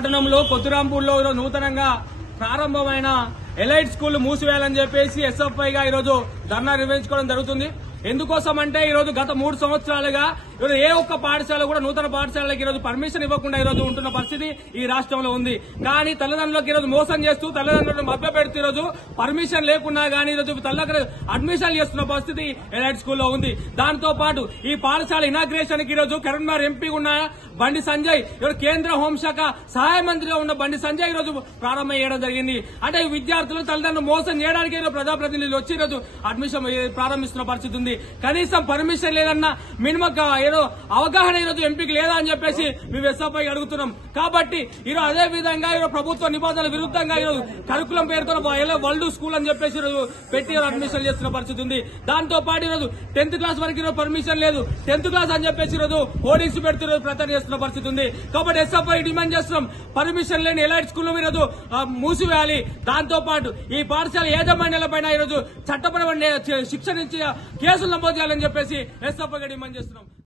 పట్టణంలో కొత్తరాంపూర్లో నూతనంగా ప్రారంభమైన ఎలైట్ స్కూల్ మూసివేయాలని చెప్పేసి ఎస్ఎఫ్ఐ గా ఈరోజు ధర్నా నిర్వహించుకోవడం జరుగుతుంది. ఎందుకోసం అంటే ఈరోజు గత 3 సంవత్సరాలుగా ఈరోజు ఏ ఒక్క పాఠశాల కూడా నూతన పాఠశాలకి ఈరోజు పర్మిషన్ ఇవ్వకుండా ఈరోజు ఉంటున్న పరిస్థితి ఈ రాష్ట్రంలో ఉంది. కానీ తల్లిదండ్రులకు ఈరోజు మోసం చేస్తూ తల్లిదండ్రులను మభ్యపెడుతూ ఈరోజు పర్మిషన్ లేకున్నా కానీ ఈరోజు తల్లిదండ్రులు అడ్మిషన్ చేస్తున్న పరిస్థితి ఎలైట్ స్కూల్లో ఉంది. దాంతో పాటు ఈ పాఠశాల ఇనాగ్రేషన్ కి ఈరోజు కరీంనగర్ ఎంపీ ఉన్న బండి సంజయ్, కేంద్ర హోంశాఖ సహాయ మంత్రిగా ఉన్న బండి సంజయ్ ఈరోజు ప్రారంభం చేయడం జరిగింది. అంటే విద్యార్థులు తల్లిదండ్రులు మోసం చేయడానికి ప్రజాప్రతినిధులు వచ్చి ఈరోజు అడ్మిషన్ ప్రారంభిస్తున్న పరిస్థితి ఉంది. కనీసం పర్మిషన్ లేదన్న మినిమం ఏదో అవగాహన ఈరోజు ఎంపీకి లేదా అని చెప్పేసి మేము ఎస్ఎఫ్ఐ అడుగుతున్నాం. కాబట్టి ఈరోజు అదే విధంగా ఈరోజు ప్రభుత్వ నిబంధనల విరుద్ధంగా ఈరోజు కరికులం పేరుతో వరల్డ్ స్కూల్ అని చెప్పేసి ఈరోజు పెట్టి అడ్మిషన్ చేస్తున్న పరిస్థితి ఉంది. దాంతో పాటు ఈరోజు 10th క్లాస్ వరకు ఈరోజు పర్మిషన్ లేదు, 10th క్లాస్ అని చెప్పేసి ఈరోజు ఓడిసి పెడుతూ ప్రచారం చేస్తున్న పరిస్థితి ఉంది. కాబట్టి ఎస్ఎఫ్ఐ డిమాండ్ చేస్తున్నాం, పర్మిషన్ లేని ఎలైట్ స్కూల్ ఈరోజు మూసివేయాలి. దాంతో పాటు ఈ పాఠశాల యాజమాన్యాలపైన ఈరోజు చట్టపరమైన శిక్ష నుంచి కేసులు నమోదు చేయాలని చెప్పేసి ఎస్ఎఫ్ఐ డిమాండ్ చేస్తున్నాం.